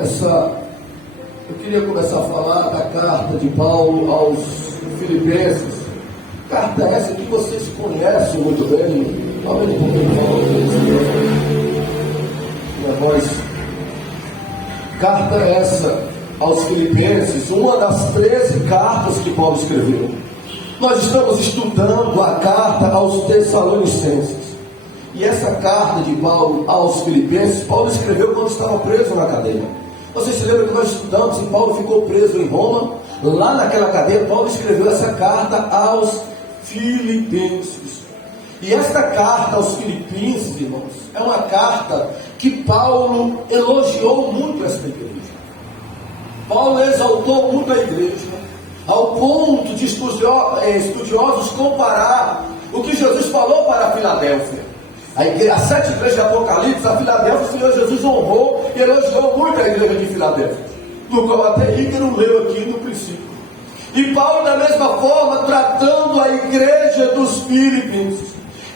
Eu queria começar a falar da carta de Paulo aos Filipenses. Carta essa que vocês conhecem muito bem. Aumenta um pouquinho minha voz. Carta essa aos Filipenses, uma das 13 cartas que Paulo escreveu. Nós estamos estudando a carta aos Tessalonicenses. E essa carta de Paulo aos Filipenses, Paulo escreveu quando estava preso na cadeia. Vocês se lembram que nós estudamos e Paulo ficou preso em Roma? Lá naquela cadeia, Paulo escreveu essa carta aos Filipenses. E esta carta aos Filipenses, irmãos, é uma carta que Paulo elogiou muito esta igreja. Paulo exaltou muito a igreja, ao ponto de estudiosos comparar o que Jesus falou para a Filadélfia. As 7 igrejas de Apocalipse, a Filadélfia, o Senhor Jesus honrou e elogiou muito a igreja de Filadélfia, no qual até Ícaro leu aqui no princípio. E Paulo, da mesma forma, tratando a igreja dos Filipenses.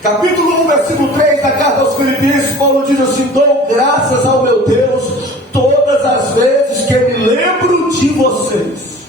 Capítulo 1, versículo 3 da carta aos Filipenses, Paulo diz assim: dou graças ao meu Deus todas as vezes que me lembro de vocês.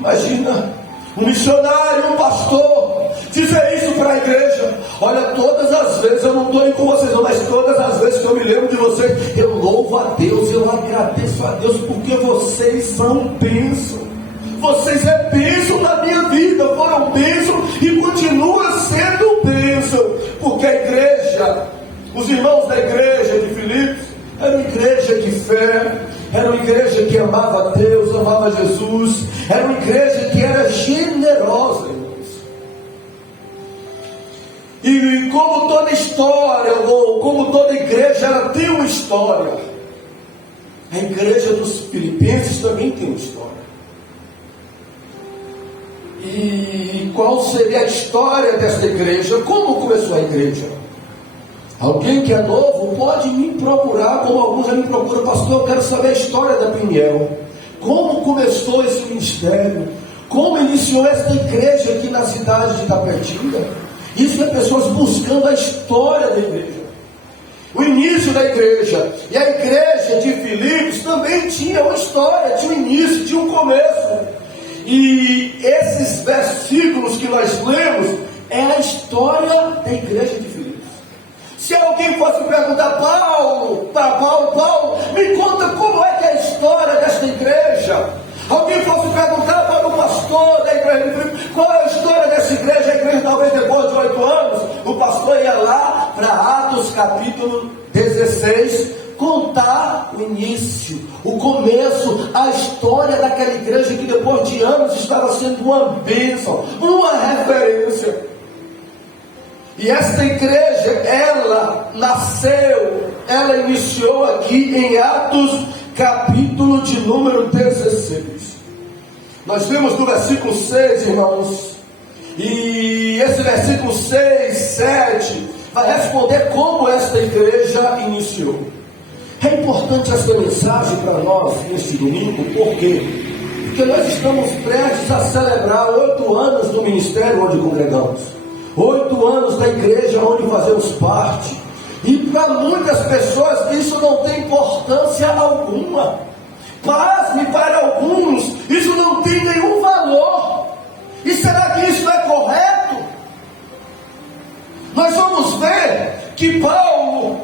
Imagina, um missionário, um pastor, dizer isso para a igreja: olha, todas as vezes, eu não estou aí com vocês não, mas todas as vezes que eu me lembro de vocês, eu louvo a Deus, eu agradeço a Deus, porque vocês são bênção. Vocês é bênção na minha vida, foram bênção e continuam sendo bênção, porque a igreja, os irmãos da igreja de Filipos, era uma igreja de fé, era uma igreja que amava a Deus, amava Jesus, era uma igreja que era generosa, irmãos. E como toda história, ou como toda igreja, ela tem uma história. A igreja dos Filipenses também tem uma história. E qual seria a história desta igreja? Como começou a igreja? Alguém que é novo pode me procurar, como alguns já me procuram: pastor, eu quero saber a história da Peniel. Como começou esse ministério? Como iniciou esta igreja aqui na cidade de Tapetinga? Isso é pessoas buscando a história da igreja, o início da igreja. E a igreja de Filipos também tinha uma história, tinha um início, tinha um começo. E esses versículos que nós lemos é a história da igreja de Filipos. Se alguém fosse perguntar Paulo, me conta como é que é a história desta igreja. Alguém fosse perguntar para o pastor da igreja de Filipos, qual é a história dessa igreja? A igreja, talvez depois de 8 anos, o pastor ia lá para Atos capítulo 16, contar o início, o começo, a história daquela igreja que depois de anos estava sendo uma bênção, uma referência. E esta igreja, ela nasceu, ela iniciou aqui em Atos capítulo de número 16. Nós vimos no versículo 6, irmãos, e esse versículo 6, 7 vai responder como esta igreja iniciou. É importante essa mensagem para nós neste domingo, por quê? Porque nós estamos prestes a celebrar 8 anos do ministério onde congregamos, 8 anos da igreja onde fazemos parte, e para muitas pessoas isso não tem importância alguma. Pasme, para alguns isso não tem nenhum valor. E será que isso é correto? Nós vamos ver que Paulo,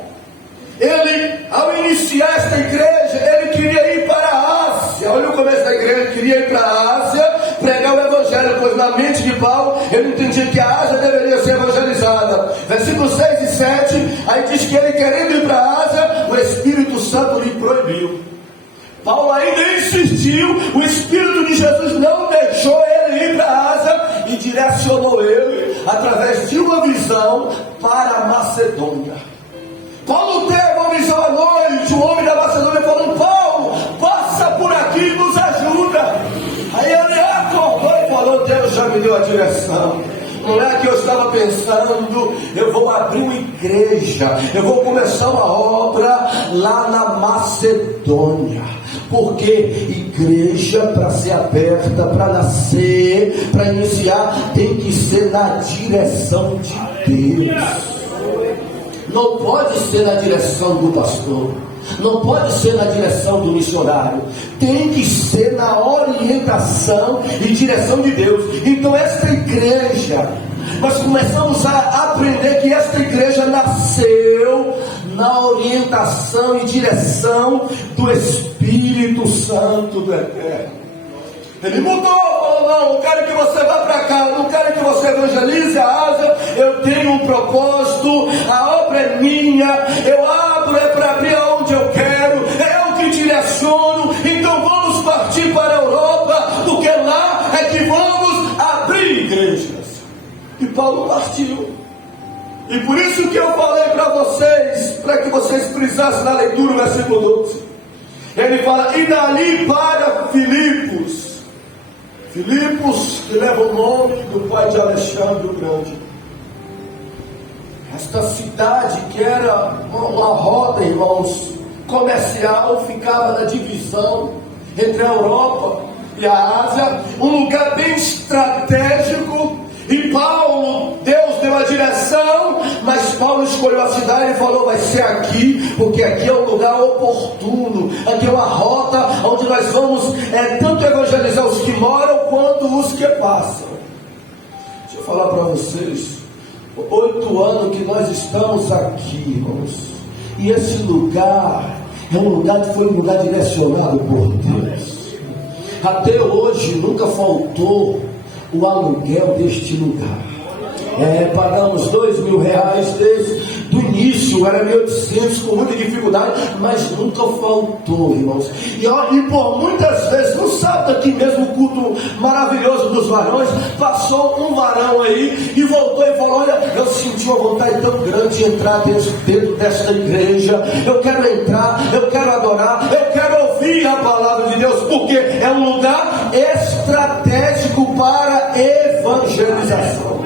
ele, ao iniciar esta igreja, ele queria ir para a Ásia. Olha o começo da igreja: ele queria ir para a Ásia, pregar o evangelho, pois na mente de Paulo, ele entendia que a Ásia deveria ser evangelizada. Versículos 6 e 7, aí diz que ele, querendo ir para a Ásia, o Espírito Santo lhe proibiu. Paulo ainda insistiu, o Espírito de Jesus não deixou ele ir para a Ásia e direcionou ele, através de uma visão, para a Macedônia. Paulo teve uma visão à noite, o homem da Macedônia falou: Paulo, passa por aqui e nos ajuda. Aí ele acordou e falou: Deus já me deu a direção. Não é que eu estava pensando, eu vou abrir uma igreja, eu vou começar uma obra lá na Macedônia. Porque igreja, para ser aberta, para nascer, para iniciar, tem que ser na direção de Deus. Não pode ser na direção do pastor, Não pode ser na direção do missionário, tem que ser na orientação e direção de Deus. Então esta igreja, nós começamos a aprender que esta igreja nasceu na orientação e direção do Espírito Santo do Eterno. Ele mudou, falou: não, não quero que você vá para cá, não quero que você evangelize a Ásia, eu tenho um propósito, a obra é minha, eu abro, é para abrir aonde eu quero, eu que direciono, então vamos partir para a Europa, porque lá é que vamos abrir igrejas. E Paulo partiu. E por isso que eu falei para vocês, para que vocês frisassem na leitura o versículo 12. Ele fala: e dali para Filipos. Filipos, que leva o nome do pai de Alexandre o Grande. Esta cidade, que era uma rota, irmãos, comercial, ficava na divisão entre a Europa e a Ásia, um lugar bem estratégico. E Paulo, Deus deu a direção, mas Paulo escolheu a cidade e falou: vai ser aqui, porque aqui é um lugar oportuno, aqui é uma rota onde nós vamos tanto evangelizar os que moram quanto os que passam. Deixa eu falar para vocês, 8 anos que nós estamos aqui, irmãos, e esse lugar é um lugar que foi um lugar direcionado por Deus. Até hoje nunca faltou o aluguel deste lugar. Pagamos R$2.000 desde o início, era 1.800 com muita dificuldade, mas nunca faltou, irmãos. E por muitas vezes, no sábado aqui mesmo, o culto maravilhoso dos varões, passou um varão aí e voltou e falou: olha, eu senti uma vontade tão grande de entrar dentro desta igreja, eu quero entrar, eu quero adorar, eu quero ouvir a palavra de Deus, porque é um lugar estratégico para evangelização.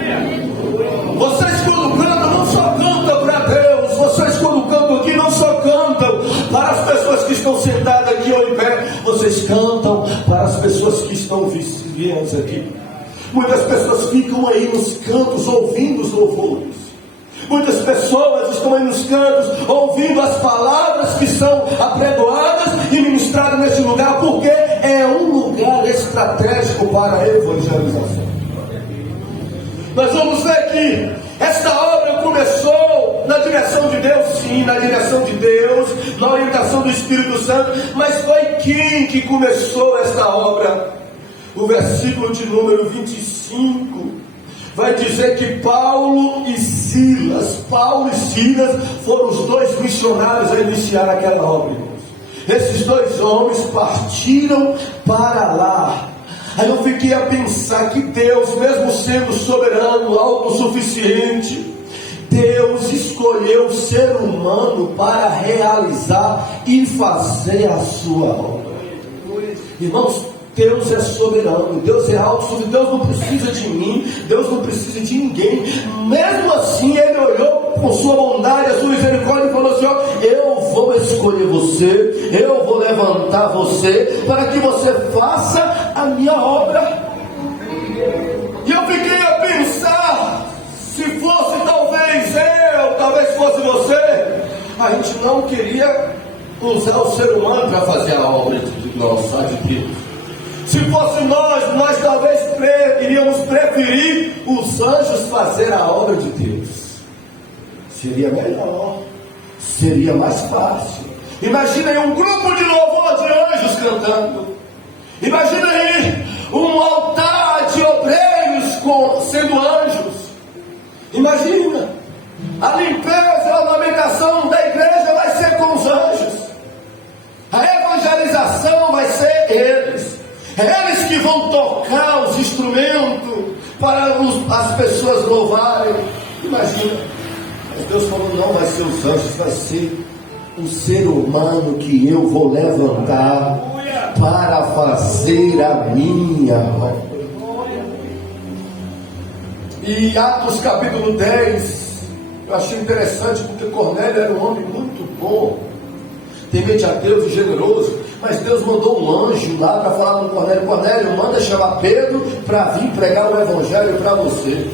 Vocês quando cantam, não só cantam para Deus, vocês quando cantam aqui, não só cantam para as pessoas que estão sentadas aqui ou em pé, vocês cantam para as pessoas que estão vizinhas aqui. Muitas pessoas ficam aí nos cantos ouvindo os louvores. Muitas pessoas estão aí nos cantos ouvindo as palavras que são apregoadas e ministradas nesse lugar, porque é um lugar estratégico para a evangelização. Nós vamos ver que esta obra começou na direção de Deus, sim, na direção de Deus, na orientação do Espírito Santo, mas foi quem que começou esta obra? O versículo de número 25 vai dizer que Paulo e Silas foram os 2 missionários a iniciar aquela obra, irmãos. Esses 2 homens partiram para lá. Aí eu fiquei a pensar que Deus, mesmo sendo soberano, autossuficiente, Deus escolheu o ser humano para realizar e fazer a sua obra. Irmãos, Deus é soberano, Deus é autossuficiente, Deus não precisa de mim, Deus não precisa de ninguém. Mesmo assim, Ele olhou com sua bondade, a sua misericórdia e falou assim: ó, eu vou escolher você, eu vou levantar você para que você faça a minha obra. E eu fiquei a pensar, se fosse talvez fosse você, a gente não queria usar o ser humano para fazer a obra de Deus. Se fosse nós talvez iríamos preferir os anjos fazer a obra de Deus. Seria melhor, seria mais fácil. Imagina aí um grupo de louvor de anjos cantando. Imagina aí um altar de obreiros sendo anjos. Imagina, a limpeza, a ornamentação da igreja vai ser com os anjos. A evangelização vai ser eles. É eles que vão tocar os instrumentos para as pessoas louvarem. Imagina. Mas Deus falou: não vai ser os anjos, vai ser o ser humano que eu vou levantar para fazer a minha obra. E Atos capítulo 10, eu achei interessante, porque Cornélio era um homem muito bom, temente a Deus e generoso. Mas Deus mandou um anjo lá para falar com Cornélio: Cornélio, manda chamar Pedro para vir pregar o evangelho para você.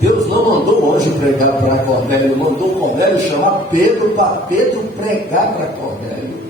Deus não mandou o anjo pregar para Cornélio, mandou Cornélio chamar Pedro para Pedro pregar para Cornélio.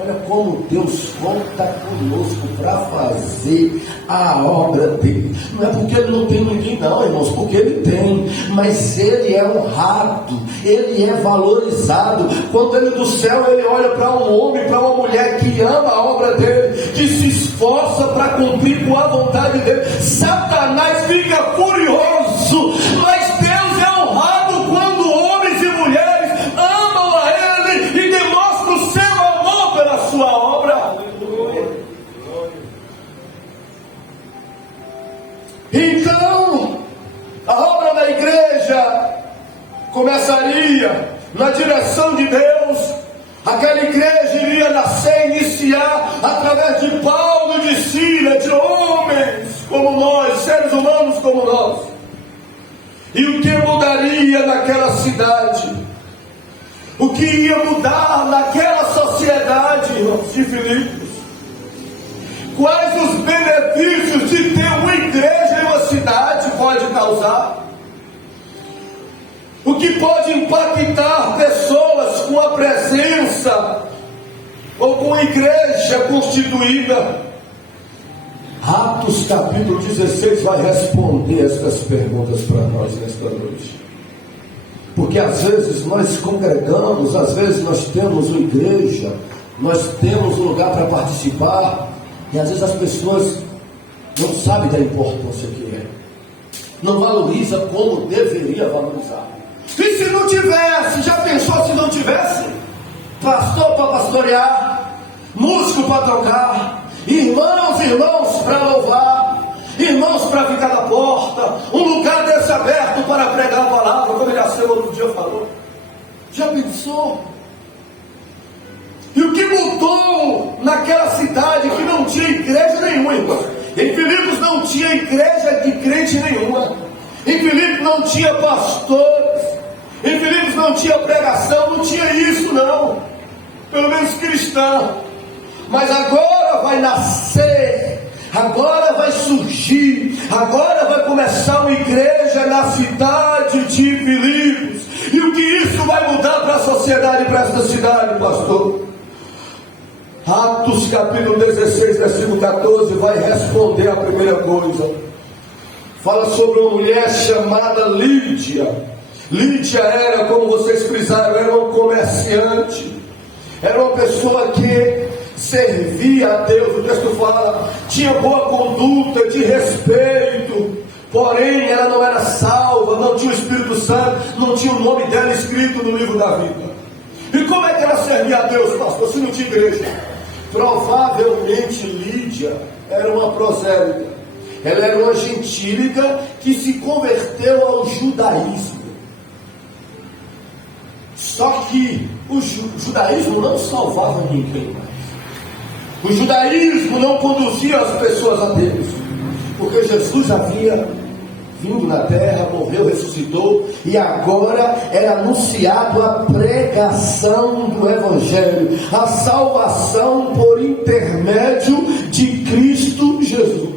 Olha como Deus conta conosco para fazer a obra dele. Não é porque ele não tem ninguém não, irmãos, porque ele tem, mas ele é honrado, ele é valorizado. Quando ele do céu, ele olha para um homem, para uma mulher que ama a obra dele, que se esforça para cumprir com a vontade dele. Satanás fica furioso, mas Deus é honrado quando homens e mulheres amam a ele e demonstram o seu amor pela sua obra. Então, a obra da igreja começaria na direção de Deus. Aquela igreja iria nascer, iniciar através de Paulo, de Silas, de homens como nós, seres humanos como nós. E o que mudaria naquela cidade? O que ia mudar naquela sociedade, irmãos de Filipos? Quais os benefícios de ter uma igreja em uma cidade pode causar? O que pode impactar pessoas com a presença ou com a igreja constituída? Atos capítulo 16 vai responder estas perguntas para nós nesta noite. Porque às vezes nós congregamos, às vezes nós temos uma igreja, nós temos um lugar para participar, e às vezes as pessoas não sabem da importância que é, não valoriza como deveria valorizar. E se não tivesse, já pensou se não tivesse? Pastor para pastorear, músico para tocar, irmãos para louvar, irmãos para ficar na porta, um lugar desse aberto para pregar a palavra, como ele assim outro dia falou. Já pensou? E o que mudou naquela cidade que não tinha igreja nenhuma, irmão? Em Filipos não tinha igreja de crente nenhuma. Em Filipos não tinha pastores. Em Filipos não tinha pregação, não tinha isso não. Pelo menos cristão. Mas agora vai nascer, agora vai surgir, agora vai começar uma igreja na cidade de Filipos. E o que isso vai mudar para a sociedade, para esta cidade, pastor? Atos capítulo 16, versículo 14 vai responder a primeira coisa. Fala sobre uma mulher chamada Lídia. Lídia era, como vocês frisaram, era um comerciante, era uma pessoa que servia a Deus. O texto fala, tinha boa conduta, de respeito, porém ela não era salva, não tinha o Espírito Santo, não tinha o nome dela escrito no livro da vida. E como é que ela servia a Deus, pastor, se não tinha igreja? Provavelmente Lídia era uma prosélita, ela era uma gentílica que se converteu ao judaísmo. Só que o judaísmo não salvava ninguém mais. O judaísmo não conduzia as pessoas a Deus, porque Jesus havia vindo na terra, morreu, ressuscitou, e agora era anunciado a pregação do Evangelho, a salvação por intermédio de Cristo Jesus.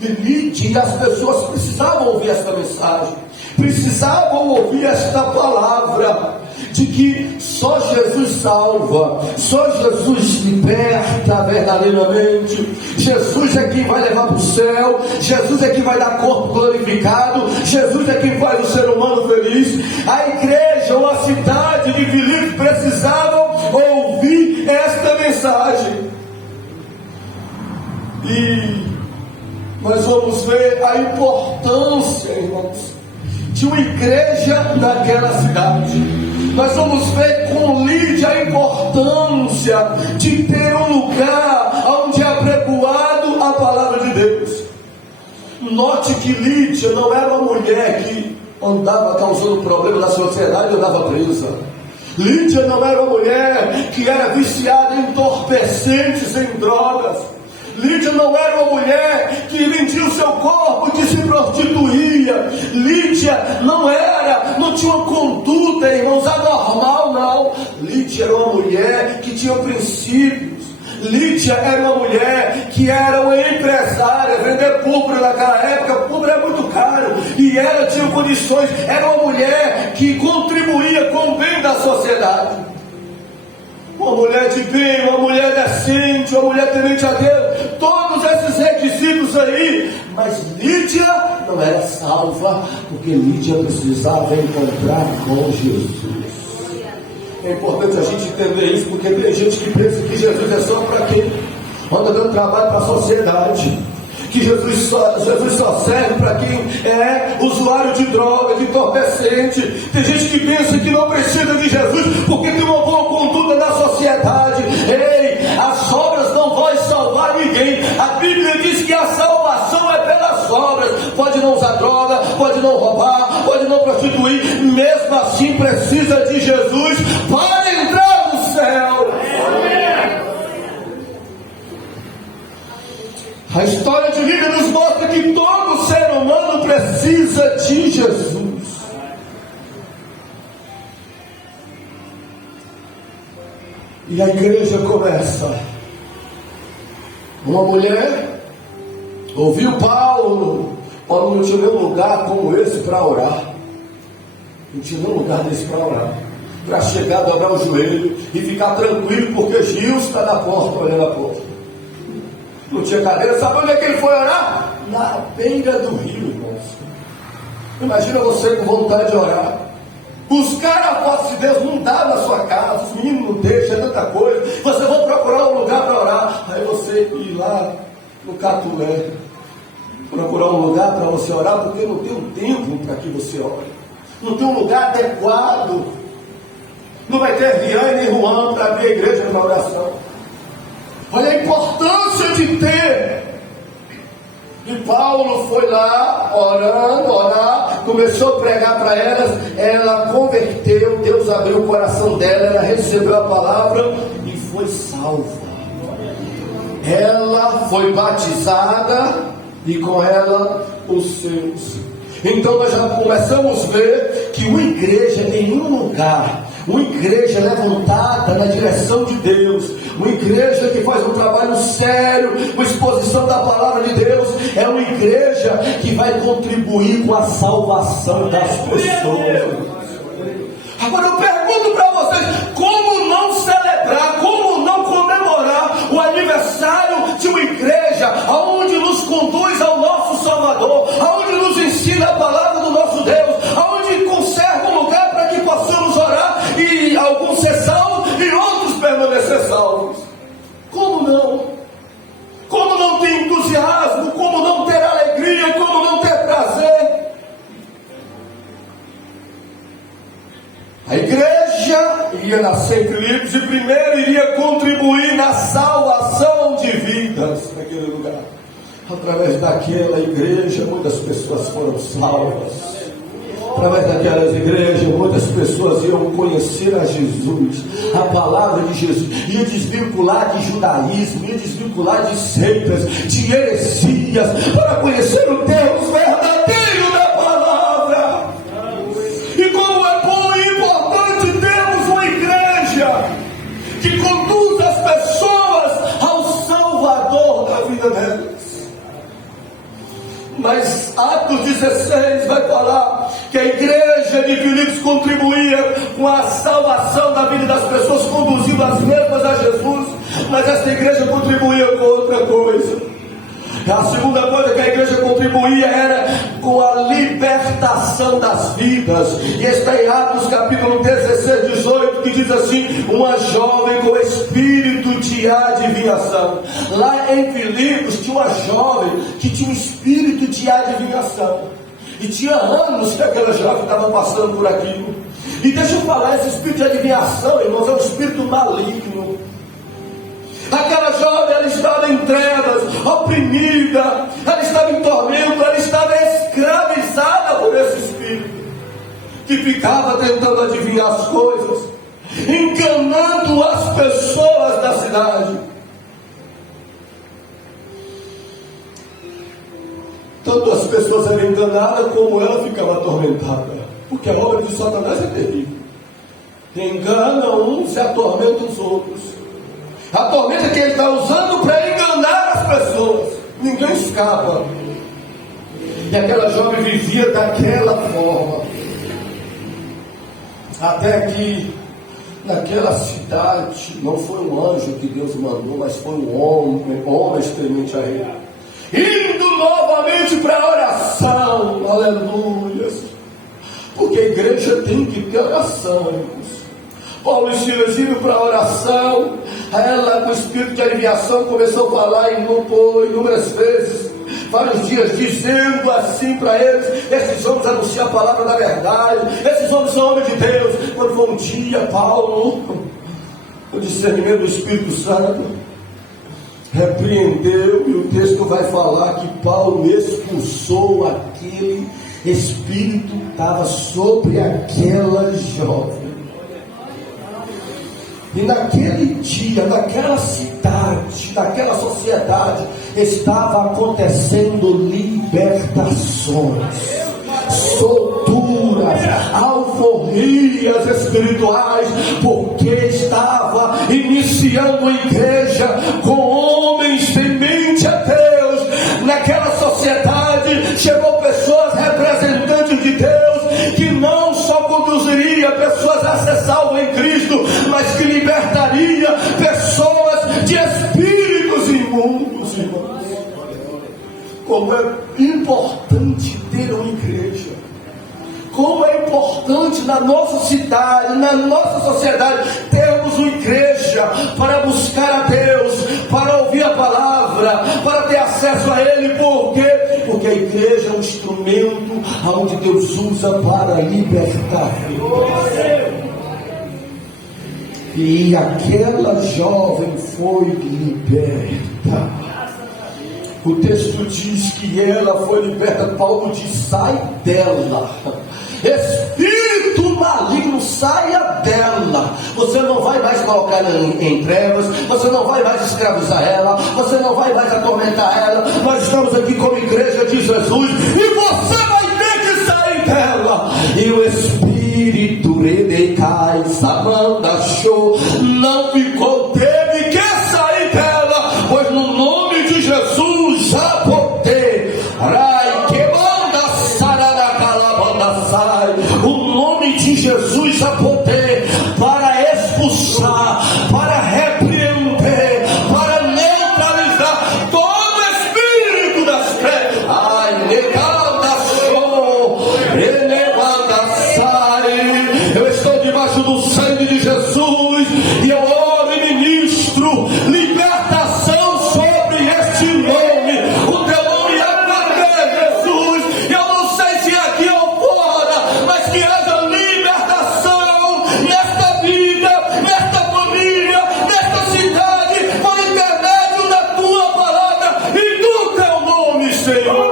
E as pessoas precisavam ouvir esta mensagem, precisavam ouvir esta palavra, de que só Jesus salva, só Jesus liberta verdadeiramente. Jesus é quem vai levar para o céu, Jesus é quem vai dar corpo glorificado, Jesus é quem faz o ser humano feliz. A igreja ou a cidade de Filipos precisavam ouvir esta mensagem. E nós vamos ver a importância, irmãos, de uma igreja naquela cidade. Nós vamos ver com Lídia a importância de ter um lugar onde é apregoado a palavra de Deus. Note que Lídia não era uma mulher que andava causando problema na sociedade e andava presa. Lídia não era uma mulher que era viciada em entorpecentes, em drogas. Lídia não era uma mulher que vendia o seu corpo, que se prostituía. Lídia não tinha uma conduta, irmãos, anormal, não. Lídia era uma mulher que tinha princípios. Lídia era uma mulher que era uma empresária. Vender púrpura naquela época, púrpura é muito caro, e ela tinha condições. Era uma mulher que contribuía com o bem da sociedade, uma mulher de bem, uma mulher decente, uma mulher temente a Deus, todos esses requisitos aí. Mas Lídia não era salva, porque Lídia precisava encontrar com Jesus. É importante a gente entender isso, porque tem gente que pensa que Jesus é só para quem anda dando trabalho para a sociedade, que Jesus só serve para quem é usuário de droga, de entorpecente. Tem gente que pensa que não precisa de Jesus porque tem uma boa conduta na sociedade. Ei, as obras não vão salvar ninguém. A Bíblia diz que a salvação é pelas obras. Pode não usar droga, pode não roubar, pode não prostituir, mesmo assim precisa de Jesus para entrar no céu. A história de vida nos mostra que todo ser humano precisa de Jesus. E a igreja começa. Uma mulher ouviu Paulo. Paulo não tinha nenhum lugar como esse para orar. Não tinha nenhum lugar desse para orar. Para chegar, dobrar o joelho e ficar tranquilo, porque Gil está na porta, olhando a porta. Não tinha cadeira. Sabe onde é que ele foi orar? Na beira do rio, irmãos. Imagina você com vontade de orar. Buscar a voz de Deus não dá na sua casa. Os meninos não deixam, é tanta coisa. Você vai procurar um lugar para orar. Aí você ir lá no Catulé, procurar um lugar para você orar, porque não tem um tempo para que você ore. Não tem um lugar adequado. Não vai ter Rian nem Juan para abrir a igreja numa oração. Olha a importância de ter. E Paulo foi lá, orar, começou a pregar para elas, ela converteu, Deus abriu o coração dela, ela recebeu a palavra e foi salva. Ela foi batizada e com ela os seus. Então nós já começamos a ver que uma igreja em um lugar, uma igreja levantada na direção de Deus, uma igreja que faz um trabalho sério, com exposição da palavra de Deus, é uma igreja que vai contribuir com a salvação das pessoas. Agora eu pergunto para vocês, como não celebrar, como não comemorar o aniversário de uma igreja aonde nos conduz ao nosso Salvador, aonde nos ensina a palavra do nosso Deus, aonde conserva um lugar para que possamos orar e alguns ser salvos e outros permanecer salvos? Como não? Como não ter entusiasmo? Como não ter alegria? Como não ter prazer? A igreja iria nascer em Filipos e primeiro iria contribuir na salvação de vidas naquele lugar. Através daquela igreja, muitas pessoas foram salvas. Através daquelas igrejas, muitas pessoas iam conhecer a Jesus, a palavra de Jesus, ia desvincular de judaísmo, ia desvincular de seitas, de heresias, para conhecer o Deus verdadeiro da palavra. E como é bom e importante termos uma igreja que conduz as pessoas ao Salvador da vida delas. Mas Atos 16 vai falar que a igreja de Filipos contribuía com a salvação da vida das pessoas, conduzindo as mesmas a Jesus, mas essa igreja contribuía com outra coisa. A segunda coisa que a igreja contribuía era com a libertação das vidas. E está em Atos capítulo 16, 18, que diz assim: uma jovem com espírito de adivinhação. Lá em Filipos tinha uma jovem que tinha um espírito de adivinhação. E tinha anos que aquela jovem estava passando por aquilo. E deixa eu falar, esse espírito de adivinhação, irmãos, é um espírito maligno. Aquela jovem, ela estava em trevas, oprimida, ela estava em tormento, ela estava escravizada por esse espírito, que ficava tentando adivinhar as coisas, enganando as pessoas da cidade. Tanto as pessoas eram enganadas, como ela ficava atormentada, porque a obra de Satanás é terrível. Engana uns e atormenta os outros. A tormenta que ele está usando para enganar as pessoas. Ninguém escapa. E aquela jovem vivia daquela forma. Até que naquela cidade, não foi um anjo que Deus mandou, mas foi um homem experimente a ele, indo novamente para a oração. Aleluia. Porque a igreja tem que ter oração, irmãos. Paulo e Silas indo para a oração, ela com o espírito de aliviação começou a falar inúmeras vezes, vários dias, dizendo assim para eles: esses homens anunciam a palavra da verdade, esses homens são homens de Deus. Quando foi um dia, Paulo, o discernimento do Espírito Santo, repreendeu, e o texto vai falar que Paulo expulsou aquele espírito que estava sobre aquela jovem. E naquele dia, naquela cidade, naquela sociedade, estava acontecendo libertações, solturas, alforrias espirituais, porque estava iniciando uma igreja com homens temente a Deus. Naquela sociedade chegou pessoas representantes de Deus, que não só conduziria pessoas a ser salvas em Cristo, mas que libertaria pessoas de espíritos imundos, irmãos. Como é importante ter uma igreja, como é importante na nossa cidade, na nossa sociedade, termos uma igreja para buscar a Deus, para ouvir a palavra, para ter acesso a Ele. Por quê? Porque a igreja é um instrumento onde Deus usa para libertar. E aquela jovem foi liberta. O texto diz que ela foi liberta. Paulo diz: sai dela, espírito maligno, saia dela. Você não vai mais colocar em trevas, você não vai mais escravizar ela, você não vai mais atormentar ela. Nós estamos aqui como igreja de Jesus, e você vai ter que sair dela. E o espírito Redecai, Samanda Show, não ficou, teve que sair dela, pois no nome de Jesus já botei. Rai, que manda sarada calabanda sai. O nome de Jesus já botei para expulsar, para repreender, para neutralizar todo espírito das trevas. Ai, legal da show, elevada sai. Eu estou debaixo do sangue de Jesus e eu oro e ministro libertação sobre este nome. O teu nome é poder, Jesus. Eu não sei se aqui ou fora, mas que haja libertação nesta vida, nesta família, nesta cidade, por intermédio da tua palavra e do teu nome, Senhor.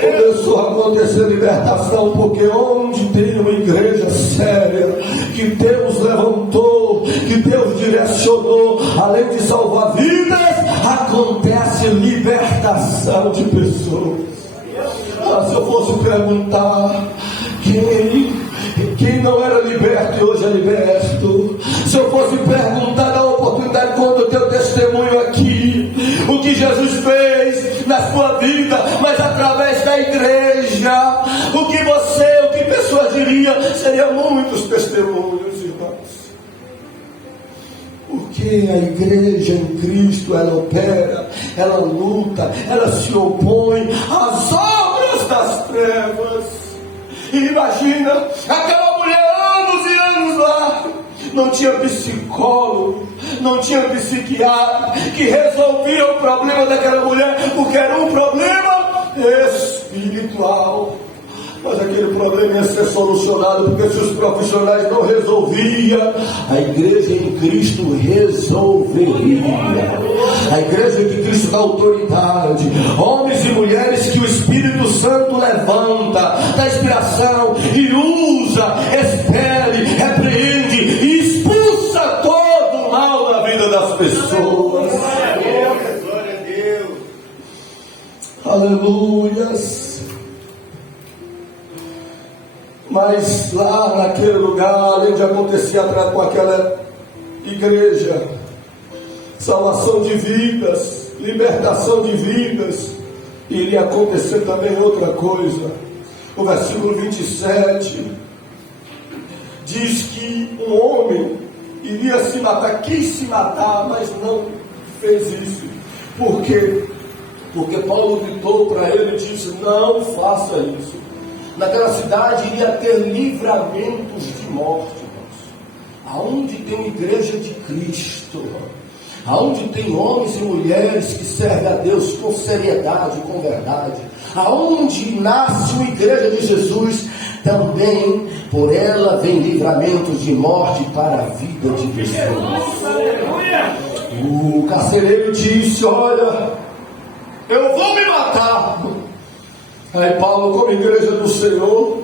Começou a acontecer libertação, porque onde tem uma igreja séria, que Deus levantou, que Deus direcionou, além de salvar vidas, acontece libertação de pessoas. Se eu fosse perguntar quem não era liberto e hoje é liberto, se eu fosse perguntar na oportunidade, quando o teu testemunho aqui, o que Jesus fez na sua vida, mas através da igreja, o que pessoas diriam, seriam muitos testemunhos, irmãos. Porque a igreja em Cristo, ela opera, ela luta, ela se opõe às obras das trevas. E imagina, aquela mulher anos e anos lá, não tinha psicólogo, não tinha psiquiatra que resolvia o problema daquela mulher, porque era um problema espiritual. Mas aquele problema ia ser solucionado, porque se os profissionais não resolviam, a igreja em Cristo resolveria. A igreja em Cristo dá autoridade, homens e mulheres que o Espírito Santo levanta da inspiração e usa, expele, repreende e expulsa todo o mal da vida das pessoas. Glória a Deus. Aleluias. Mas lá naquele lugar, além de acontecer com aquela igreja, salvação de vidas, libertação de vidas, iria acontecer também outra coisa. O versículo 27 diz que um homem iria se matar, quis se matar, mas não fez isso. Por quê? Porque Paulo gritou para ele e disse: não faça isso. Naquela cidade iria ter livramentos de morte. Aonde tem uma igreja de Cristo, aonde tem homens e mulheres que servem a Deus com seriedade, com verdade, aonde nasce uma igreja de Jesus, também por ela vem livramentos de morte para a vida de pessoas. O carcereiro disse: olha, eu vou me matar. Aí Paulo, como igreja do Senhor,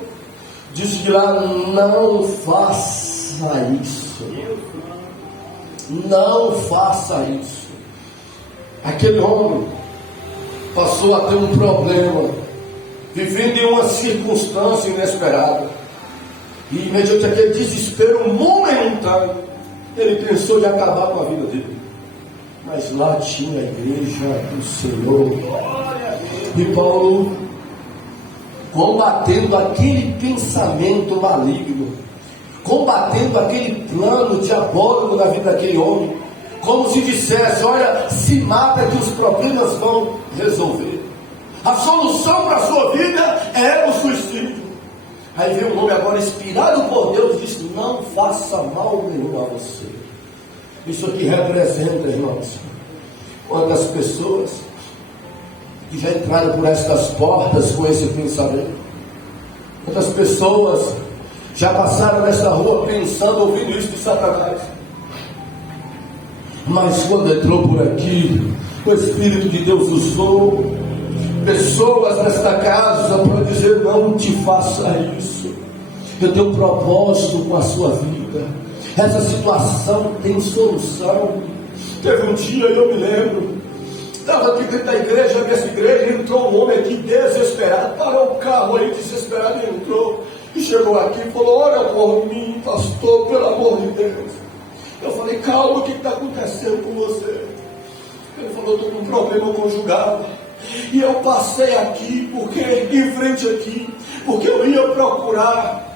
disse que lá: não faça isso, não faça isso. Aquele homem passou a ter um problema, vivendo em uma circunstância inesperada, e mediante aquele desespero momentâneo, ele pensou de acabar com a vida dele. Mas lá tinha a igreja do Senhor, e Paulo, combatendo aquele pensamento maligno, combatendo aquele plano diabólico na vida daquele homem, como se dissesse: olha, se mata que os problemas vão resolver. A solução para a sua vida é o suicídio. Aí veio um homem agora inspirado por Deus e disse: não faça mal nenhum a você. Isso aqui representa, irmãos, quantas pessoas que já entraram por estas portas com esse pensamento. Quantas pessoas já passaram nessa rua pensando, ouvindo isso de Satanás. Mas quando entrou por aqui, o Espírito de Deus usou pessoas nesta casa para dizer: não te faça isso. Eu tenho um propósito com a sua vida. Essa situação tem solução. Teve um dia, eu me lembro, estava aqui dentro da igreja, nessa igreja, entrou um homem aqui desesperado, parou o carro aí desesperado e entrou. E chegou aqui e falou: ora por mim, pastor, pelo amor de Deus. Eu falei: calma, o que está acontecendo com você? Ele falou: estou com um problema conjugal. E eu passei aqui, porque em frente aqui, porque eu ia procurar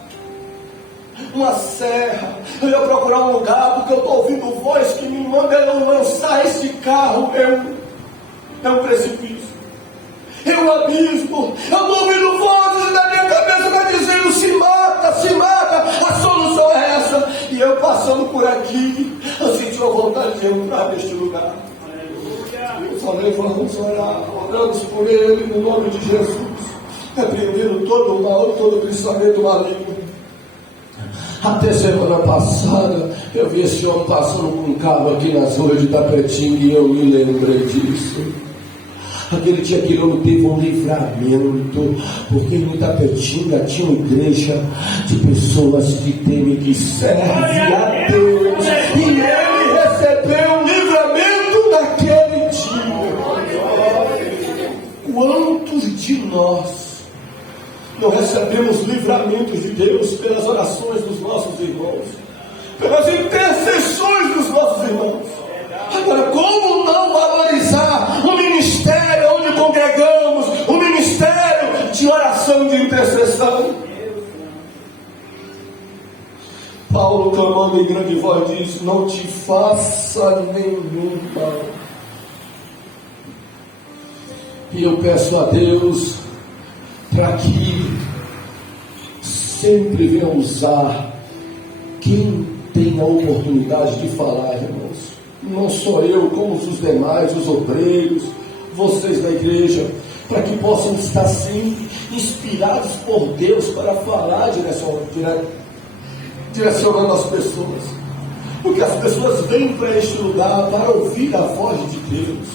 uma serra, eu ia procurar um lugar, porque eu estou ouvindo voz que me manda eu lançar esse carro é um precipício, é um abismo. Eu estou ouvindo vozes na minha cabeça está dizendo: se mata, se mata, a solução é essa. E eu passando por aqui, eu senti uma vontade de entrar neste lugar. Eu falei: vamos orar, oramos por ele no nome de Jesus, repreendendo todo o mal, todo o pensamento maligno. Até semana passada eu vi esse homem passando com um carro aqui nas ruas de Tapetinga e eu me lembrei disso. Aquele dia que ele teve um livramento, porque em Itapetinga tinha uma igreja de pessoas que temem, que servem a Deus, e ele recebeu um livramento naquele dia. Quantos de nós não recebemos livramentos de Deus pelas orações dos nossos irmãos, pelas intercessões dos nossos irmãos? Agora, como não valorizar o ministério onde congregamos, o ministério de oração, de intercessão? Paulo, clamando em grande voz, diz: não te faça nenhum mal. E eu peço a Deus para que sempre venha usar quem tem a oportunidade de falar, irmãos. Não só eu, como os demais, os obreiros, vocês da igreja, para que possam estar sempre inspirados por Deus para falar, direcionando as pessoas. Porque as pessoas vêm para este lugar para ouvir a voz de Deus.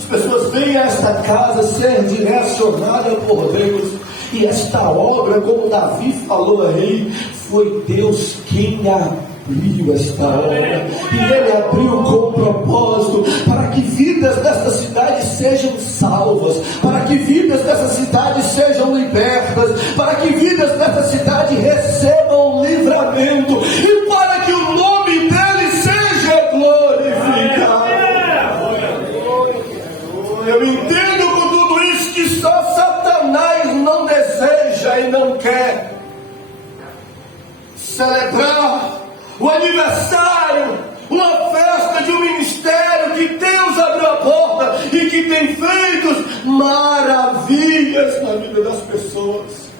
As pessoas vêm a esta casa ser direcionadas por Deus. E esta obra, como Davi falou aí, foi Deus quem abriu esta obra. E Ele abriu com um propósito para que vidas desta cidade sejam salvas, para que vidas dessa cidade sejam libertas, para que vidas dessa cidade recebam livramento, e para que o nome dele seja celebrar o aniversário, uma festa de um ministério que Deus abriu a porta e que tem feito maravilhas na vida das pessoas.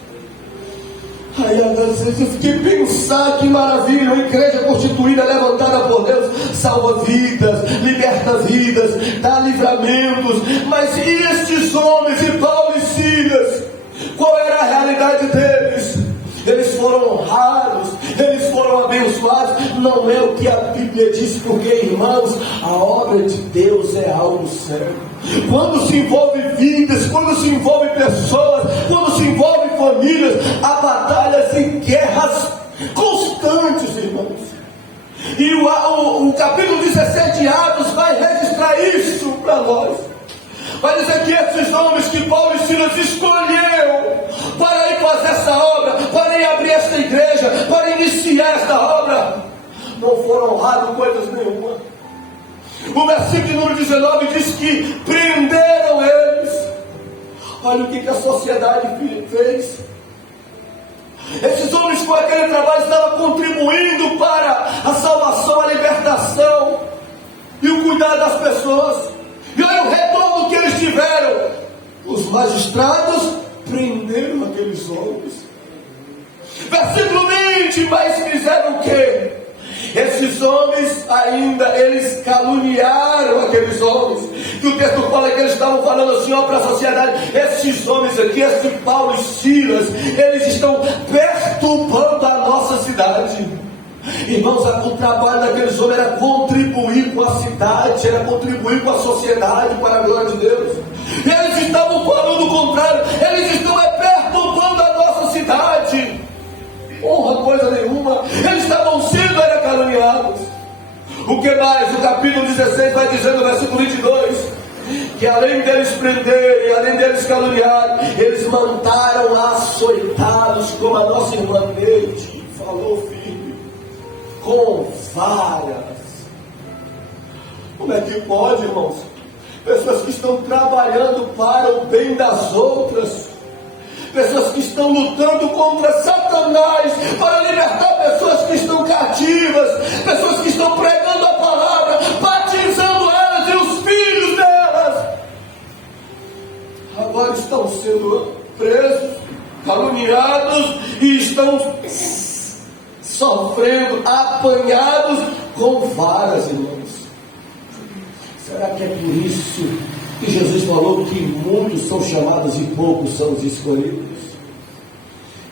Aí às vezes eu fiquei pensando que maravilha, uma igreja constituída, levantada por Deus, salva vidas, liberta vidas, dá livramentos. Mas e estes homens, e Paulo e Silas, qual era a realidade deles? Eles foram honrados, eles foram abençoados. Não é o que a Bíblia diz, porque, irmãos, a obra de Deus é algo sério. Quando se envolve vidas, quando se envolve pessoas, quando se envolve famílias, há batalhas e guerras constantes, irmãos. E o capítulo 17 de Atos vai registrar isso para nós. Vai dizer que esses homens que Paulo e Silas escolheu para ir fazer essa obra, para ir abrir esta igreja, para iniciar esta obra, não foram honrados com coisas nenhuma. O versículo número 19 diz que prenderam eles. Olha o que a sociedade fez. Esses homens com aquele trabalho estavam contribuindo para a salvação, a libertação e o cuidado das pessoas. E olha o retorno que eles tiveram. Os magistrados prenderam aqueles homens. Versículo 20, mas fizeram o quê? Esses homens ainda, eles caluniaram aqueles homens. E o texto fala que eles estavam falando assim, ó, para a sociedade: esses homens aqui, esse Paulo e Silas, eles estão perturbando a nossa cidade. Irmãos, o trabalho daqueles homens era contribuir com a cidade, era contribuir com a sociedade para a glória de Deus. E eles estavam falando o contrário, eles estão perturbando a nossa cidade. Honra coisa nenhuma, eles estavam sendo caluniados. O que mais? O capítulo 16 vai dizendo no versículo 22, que além deles prenderem, além deles caluniarem, eles mandaram açoitá-los, como a nossa irmã Neide falou, filho, com varas. Como é que pode, irmãos? Pessoas que estão trabalhando para o bem das outras, pessoas que estão lutando contra Satanás para libertar pessoas que estão cativas, pessoas que estão pregando a palavra, batizando elas e os filhos delas, agora estão sendo presos, caluniados e estão sofrendo, apanhados com varas, irmãos. Será que é por isso que Jesus falou que muitos são chamados e poucos são os escolhidos?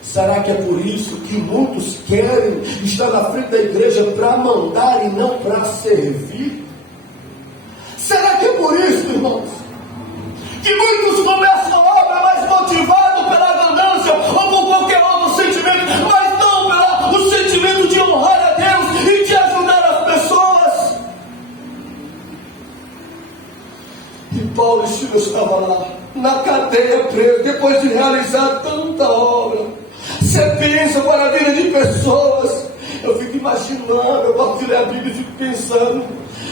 Será que é por isso que muitos querem estar na frente da igreja para mandar e não para servir? Será que é por isso, irmãos, que muitos começam a obra mais motivados pela ganância ou por qualquer outro sentimento, mas não pelo sentimento de honrar a Deus e de ajudar as pessoas? E Paulo e Silas estavam lá, na cadeia, preso, depois de realizar tanta obra. Você pensa para a vida de pessoas. Eu fico imaginando, eu gosto de ler a Bíblia e fico pensando,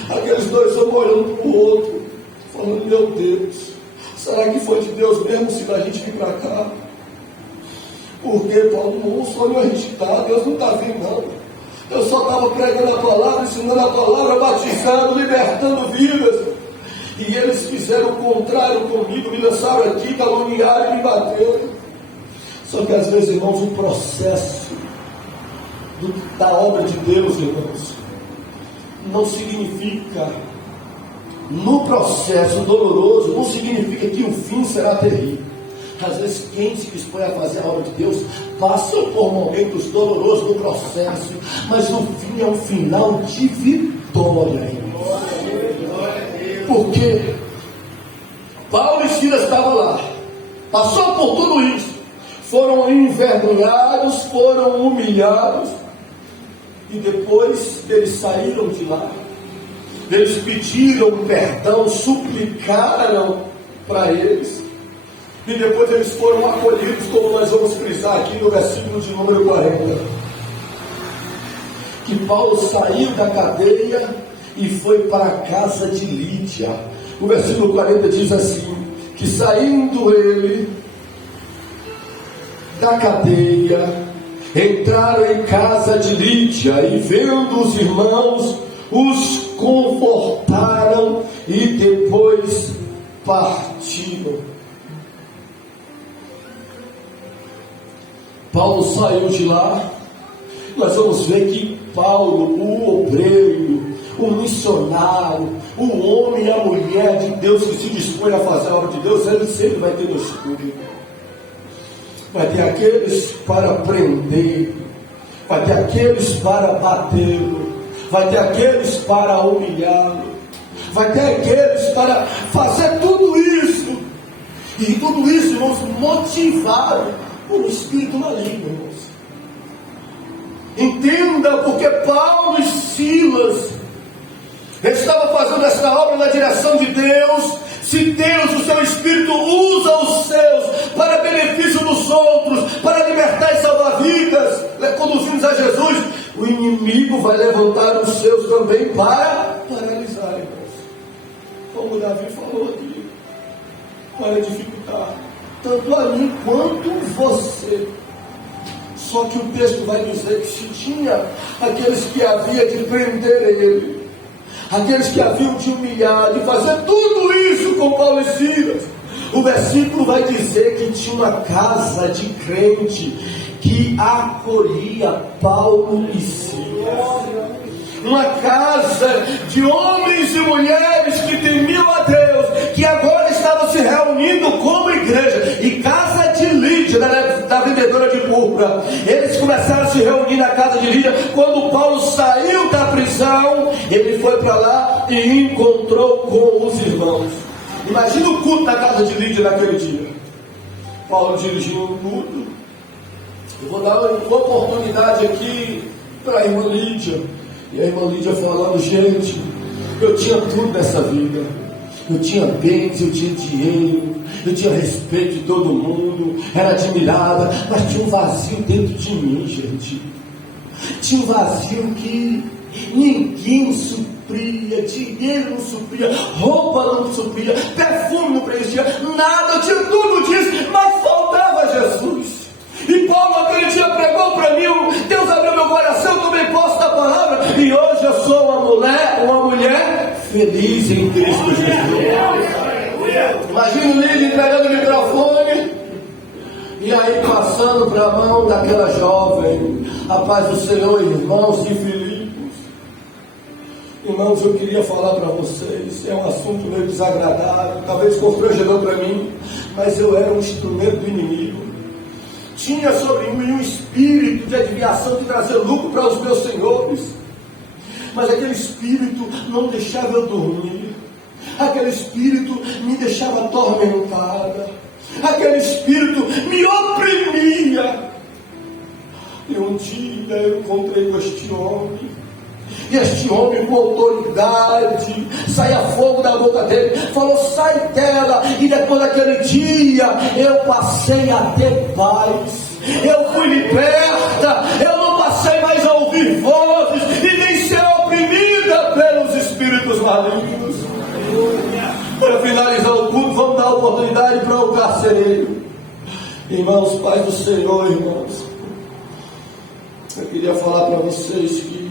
aqueles dois homens olhando para o outro, falando: meu Deus, será que foi de Deus mesmo se a gente vir para cá? Porque, Paulo, um sonho a gente está, Deus não está vindo não. Eu só estava pregando a palavra, ensinando a palavra, batizando, libertando vidas. E eles fizeram o contrário comigo, me lançaram aqui, caluniaram e me bateram. Só que às vezes, irmãos, o processo da obra de Deus, irmãos, não significa, no processo doloroso, não significa que o fim será terrível. Às vezes quem se dispõe a fazer a obra de Deus passa por momentos dolorosos no processo, mas o fim é um final de vitória, irmãos. Porque Paulo e Silas estavam lá, passou por tudo isso, foram envergonhados, foram humilhados, e depois eles saíram de lá, eles pediram perdão, suplicaram para eles, e depois eles foram acolhidos, como nós vamos frisar aqui no versículo de número 40, que Paulo saiu da cadeia e foi para a casa de Lídia. O versículo 40 diz assim, que saindo ele da cadeia, entraram em casa de Lídia e, vendo os irmãos, os confortaram e depois partiram. Paulo saiu de lá. Nós vamos ver que Paulo, o obreiro, o missionário, o homem e a mulher de Deus que se dispõe a fazer a obra de Deus, ele sempre vai ter no escuro. Vai ter aqueles para prender, vai ter aqueles para batê-lo, vai ter aqueles para humilhá-lo, vai ter aqueles para fazer tudo isso. E tudo isso, irmãos, motivado por um espírito maligno, irmãos. Entenda, porque Paulo e Silas estava fazendo esta obra na direção de Deus. Se Deus, o seu Espírito, usa os seus para benefício dos outros, para libertar e salvar vidas, conduzindo a Jesus, o inimigo vai levantar os seus também para paralisar, irmãos. Como Davi falou aqui, para dificultar tanto a mim quanto você. Só que o texto vai dizer que se tinha aqueles que havia de prender ele, aqueles que haviam de humilhar, de fazer tudo isso com Paulo e Silas, o versículo vai dizer que tinha uma casa de crente que acolhia Paulo e Silas. Uma casa de homens e mulheres que temiam a Deus, que agora estavam se reunindo como igreja. E casa de Lídia, da vendedora de púrpura, eles começaram a se reunir na casa de Lídia. Quando Paulo saiu da prisão, ele foi para lá e encontrou com os irmãos. Imagina o culto na casa de Lídia naquele dia. Paulo dirigiu o culto. Eu vou dar uma oportunidade aqui para a irmã Lídia. E a irmã Lídia falando: gente, eu tinha tudo nessa vida. Eu tinha bens, eu tinha dinheiro, eu tinha respeito de todo mundo, era admirada, mas tinha um vazio dentro de mim, gente. Tinha um vazio que ninguém supria, dinheiro não supria, roupa não supria, perfume não preenchia, nada, eu tinha tudo disso, mas faltava Jesus. E Paulo aquele dia pregou para mim, Deus abriu meu coração, eu tomei posse da palavra, e hoje eu sou uma mulher feliz em Cristo Jesus. Imagina o líder entregando o microfone, e aí passando para a mão daquela jovem: a paz do Senhor, irmãos de Filipos. Irmãos, eu queria falar para vocês, é um assunto meio desagradável, talvez constrangedor para mim, mas eu era um instrumento do inimigo. Tinha sobre mim um espírito de adivinhação, de trazer lucro para os meus senhores, mas aquele espírito não deixava eu dormir, aquele espírito me deixava atormentada, aquele espírito me oprimia. E um dia eu encontrei com este homem, e este homem com autoridade, saía fogo da boca dele, falou: sai dela. E depois daquele dia eu passei a ter paz, eu fui liberta, eu não passei mais a ouvir vozes e nem ser oprimida pelos espíritos malignos. Para finalizar o culto, vamos dar oportunidade para o carcereiro. Irmãos, paz do Senhor, irmãos, eu queria falar para vocês que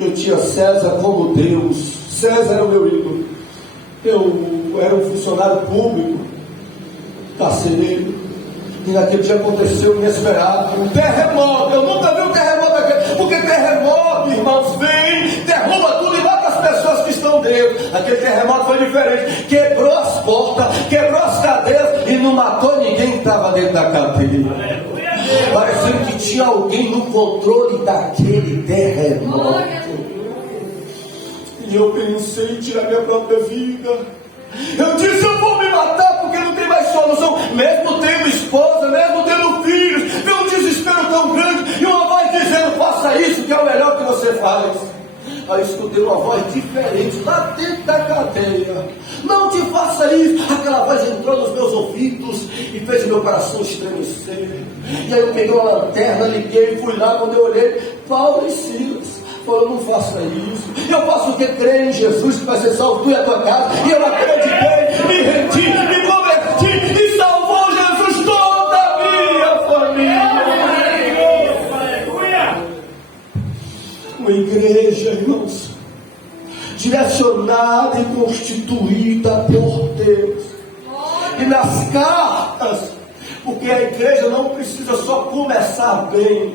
eu tinha César como Deus. César era o meu ídolo. Eu era um funcionário público, carcereiro, e naquele dia aconteceu o inesperado, um terremoto. Eu nunca vi um terremoto daquele, porque terremoto, irmãos, vem, derruba tudo e mata as pessoas que estão dentro. Aquele terremoto foi diferente, quebrou as portas, quebrou as cadeiras e não matou ninguém que estava dentro da cadeia. Parecendo que tinha alguém no controle daquele terremoto. E eu pensei em tirar minha própria vida. Eu disse: eu vou me matar porque não tem mais solução. Mesmo tendo esposa, mesmo tendo filhos, tem um desespero tão grande. E uma voz dizendo: faça isso que é o melhor que você faz. Aí eu escutei uma voz diferente lá dentro da cadeia: não te faça isso. Aquela voz entrou nos meus ouvidos e fez o meu coração estremecer. E aí eu peguei uma lanterna, liguei, fui lá. Quando eu olhei, Paulo e Silas. Falou: não faça isso. Eu faço o que? Crer em Jesus que vai ser salvo, tu e a tua casa. E eu acreditei, me rendi, me converti e salvou Jesus toda a minha família. direcionada e constituída por Deus. E nas cartas, porque a igreja não precisa só começar bem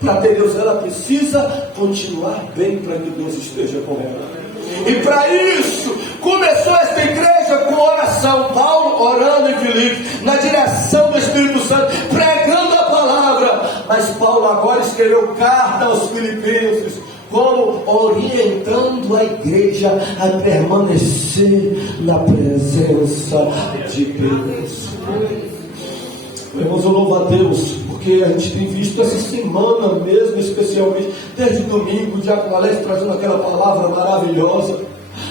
para ter Deus, ela precisa continuar bem para que Deus esteja com ela. E para isso, começou esta igreja com oração, Paulo orando em Filipe, na direção do Espírito Santo, pregando a palavra. Mas Paulo agora escreveu carta aos filipenses, como orientando a igreja a permanecer na presença de Deus. Irmãos, eu louvo a Deus, porque a gente tem visto essa semana mesmo, especialmente, desde domingo, o Diácono Alex trazendo aquela palavra maravilhosa,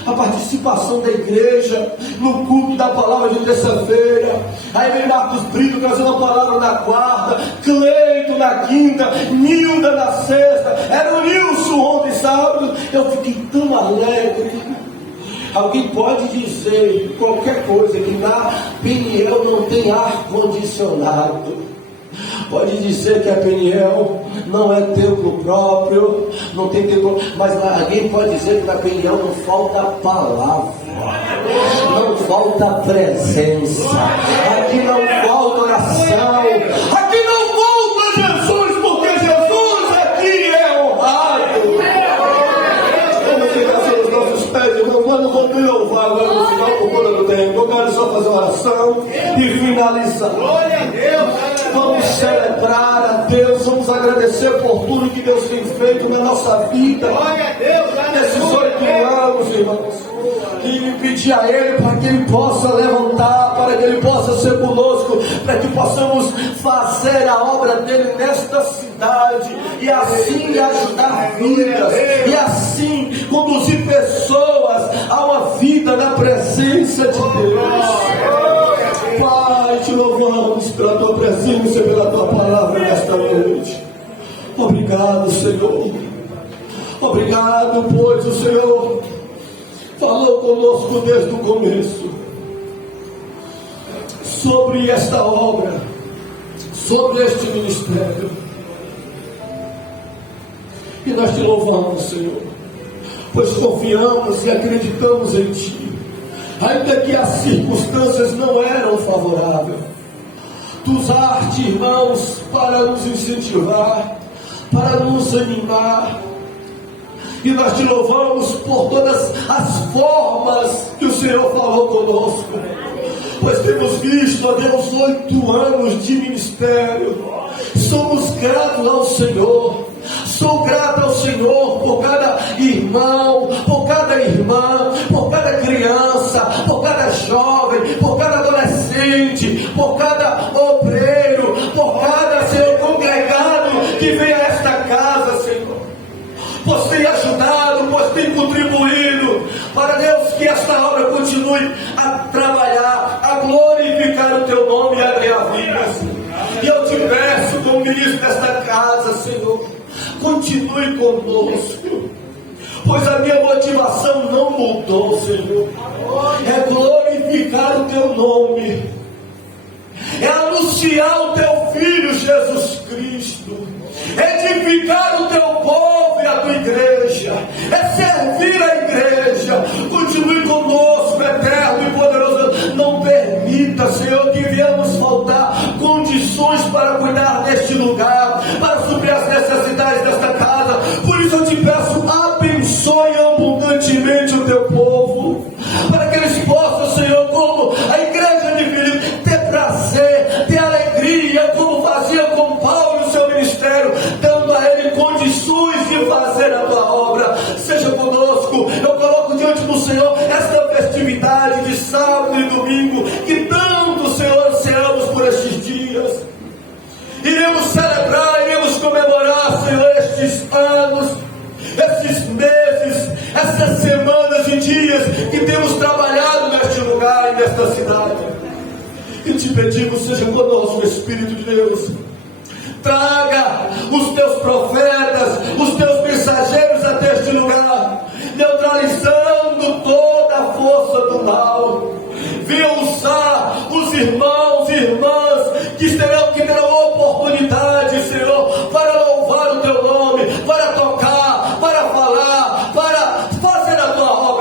a participação da igreja no culto da palavra de terça-feira. Aí vem Marcos Brito trazendo a palavra na quarta, Cleito na quinta, Nilda na sexta, era o Nilson ontem sábado. Eu fiquei tão alegre. Alguém pode dizer qualquer coisa, que na Peniel não tem ar-condicionado, pode dizer que a Peniel não é templo próprio, não tem templo, mas alguém pode dizer que na Peniel não falta palavra, não falta presença, aqui não falta oração, aqui não falta Jesus, porque Jesus aqui é honrado. Vamos ficar sobre os nossos pés, irmãos. Eu não vou me louvar agora no final por conta do tempo. Eu quero só fazer uma oração e finalizar. Glória a Deus. Vamos celebrar a Deus, vamos agradecer por tudo que Deus tem feito na nossa vida. Glória a Deus. Nesses 8 anos, irmãos. E pedir a Ele para que Ele possa levantar, para que Ele possa ser conosco, para que possamos fazer a obra dEle nesta cidade, e assim ajudar vidas, e assim conduzir pessoas a uma vida na presença de Deus. Pai, te louvamos pela Tua presença e pela Tua palavra nesta noite. Obrigado, Senhor. Obrigado, pois o Senhor falou conosco desde o começo sobre esta obra, sobre este ministério. E nós te louvamos, Senhor, pois confiamos e acreditamos em Ti, ainda que as circunstâncias não eram favoráveis. Tu usaste, irmãos, para nos incentivar, para nos animar. E nós te louvamos por todas as formas que o Senhor falou conosco, pois temos visto, ó Deus, 8 anos de ministério. Somos gratos ao Senhor. Sou grato ao Senhor por cada irmão, por cada irmã, por cada criança, por cada jovem, por cada adolescente, por cada obreiro, por cada, Senhor, congregado que vem a esta casa, Senhor. Pois tem ajudado, pois tem contribuído para, Deus, que esta obra continue a trabalhar, a glorificar o Teu nome e a ganhar vidas. E eu te peço, como ministro desta casa, Senhor, continue conosco, pois a minha motivação não mudou, Senhor. É glorificar o Teu nome, é anunciar o Teu Filho Jesus Cristo, é edificar o Teu povo e a Tua igreja, é servir a igreja. Continue conosco, eterno e poderoso. Não permita, Senhor, que viemos faltar condições para cuidar deste lugar, para suprir as necessidades desta casa. Por isso eu te peço, abençoe abundantemente o Teu povo, para que eles possam, Senhor, como a igreja de Filipe, ter prazer, ter alegria, como fazia com Paulo e o seu ministério, dando a ele condições de fazer a Tua obra. Seja conosco. Eu coloco diante do Senhor esta festividade de sábado e domingo, que tanto, Senhor, ansiamos por estes dias. Iremos celebrar, iremos comemorar, Senhor, estes anos, estes meses, essas semanas e dias que temos trabalhado neste lugar e nesta cidade. E te pedimos, seja conosco, Espírito de Deus. Traga os Teus profetas, os Teus mensageiros até este lugar, neutralizando toda a força do mal. Venha usar os irmãos e irmãs que terão oportunidade, Senhor, para louvar o Teu nome, para tocar, para falar, para fazer a Tua obra.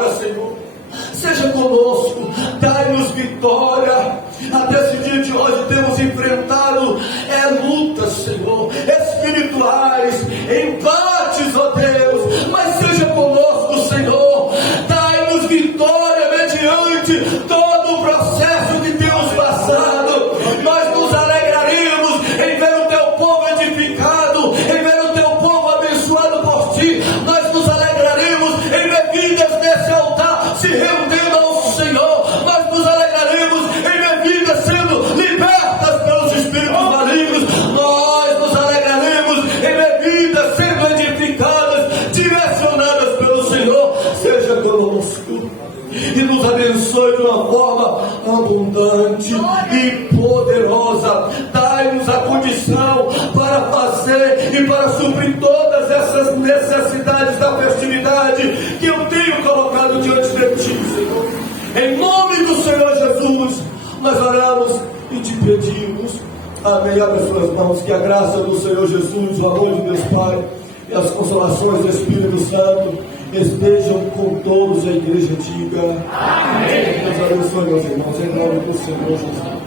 vitória. Até esse dia de hoje temos enfrentado lutas, Senhor, espirituais, embates, ó Deus, mas seja conosco, Senhor, dai-nos vitória mediante todo o processo que temos passado. Nós nos alegraremos em ver o teu povo edificado, em ver o teu povo abençoado por ti. Nós nos alegraremos em ver vidas nesse altar se rendendo ao Senhor. Nós nos alegraremos em ver vidas sendo libertas pelos espíritos malignos. Nós nos alegraremos em ver vidas sendo edificadas, direcionadas pelo Senhor. Seja conosco e nos abençoe de uma forma abundante e poderosa. Dai-nos a condição para fazer e para suprir todas essas necessidades da festividade que eu tenho colocado diante de ti, Senhor. Em nome do Senhor Jesus, nós oramos e te pedimos. Amém. Abre as suas mãos, que a graça do Senhor Jesus, o amor de Deus Pai e as consolações do Espírito Santo estejam com todos. A igreja diga amém. Deus abençoe, meus irmãos, em nome do Senhor Jesus.